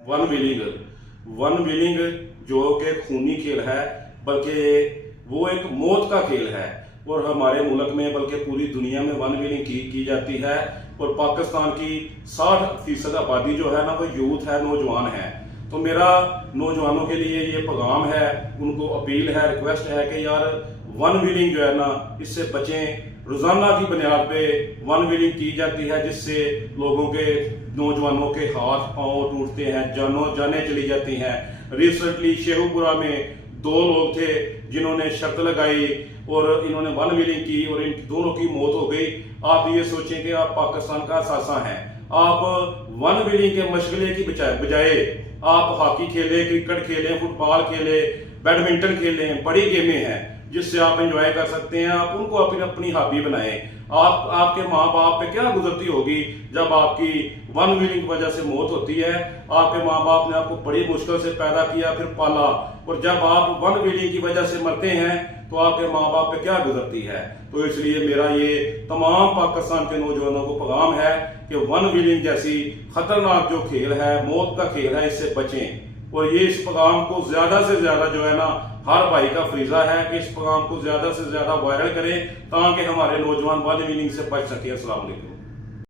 One wheeling जो कि खूनी खेल है, बल्कि वो एक मौत का खेल है। और हमारे मुल्क में बल्कि पूरी दुनिया में वन व्हीलिंग की जाती है। और पाकिस्तान की 60% आबादी जो है ना, वो यूथ है, नौजवान है। तो मेरा नौजवानों के लिए ये पैगाम है, उनको अपील है, रिक्वेस्ट है कि यार वन व्हीलिंग जो है ना, इससे बचें। रोजाना की बुनियाद पे वन व्हीलिंग की जाती है, जिससे लोगों के, नौजवानों के हाथ पांव टूटते हैं, जानें चली जाती हैं। रिसेंटली शेखुपुरा में 2 लोग थे जिन्होंने शर्त लगाई और इन्होंने वन व्हीलिंग की और इन दोनों की मौत हो गई। आप ये सोचें कि आप पाकिस्तान का सासा हैं, आप वन व्हीलिंग के मशगले की बजाय आप हॉकी खेलें, क्रिकेट खेलें, फुटबॉल खेलें, बैडमिंटन खेलें, बड़ी गेमें हैं जिससे आप एंजॉय कर सकते हैं। आप उनको अपनी हॉबी बनाएं। आपके माँ बाप पे क्या गुजरती होगी जब आपकी वन व्हीलिंग की वजह से मौत होती है। आपके माँ बाप ने आपको बड़ी मुश्किल से पैदा किया, फिर पाला, और जब आप वन व्हीलिंग की वजह से मरते हैं तो आपके माँ बाप पे क्या गुजरती है। तो इसलिए मेरा ये तमाम पाकिस्तान के नौजवानों को पैगाम है कि वन व्हीलिंग जैसी खतरनाक जो खेल है, मौत का खेल है, इससे बचें। और ये इस पैगाम को ज्यादा से ज्यादा जो है ना, हर भाई का फरीजा है कि इस पैगाम को ज्यादा से ज्यादा वायरल करें ताकि हमारे नौजवान वन व्हीलिंग से बच सके। अस्सलाम वालेकुम।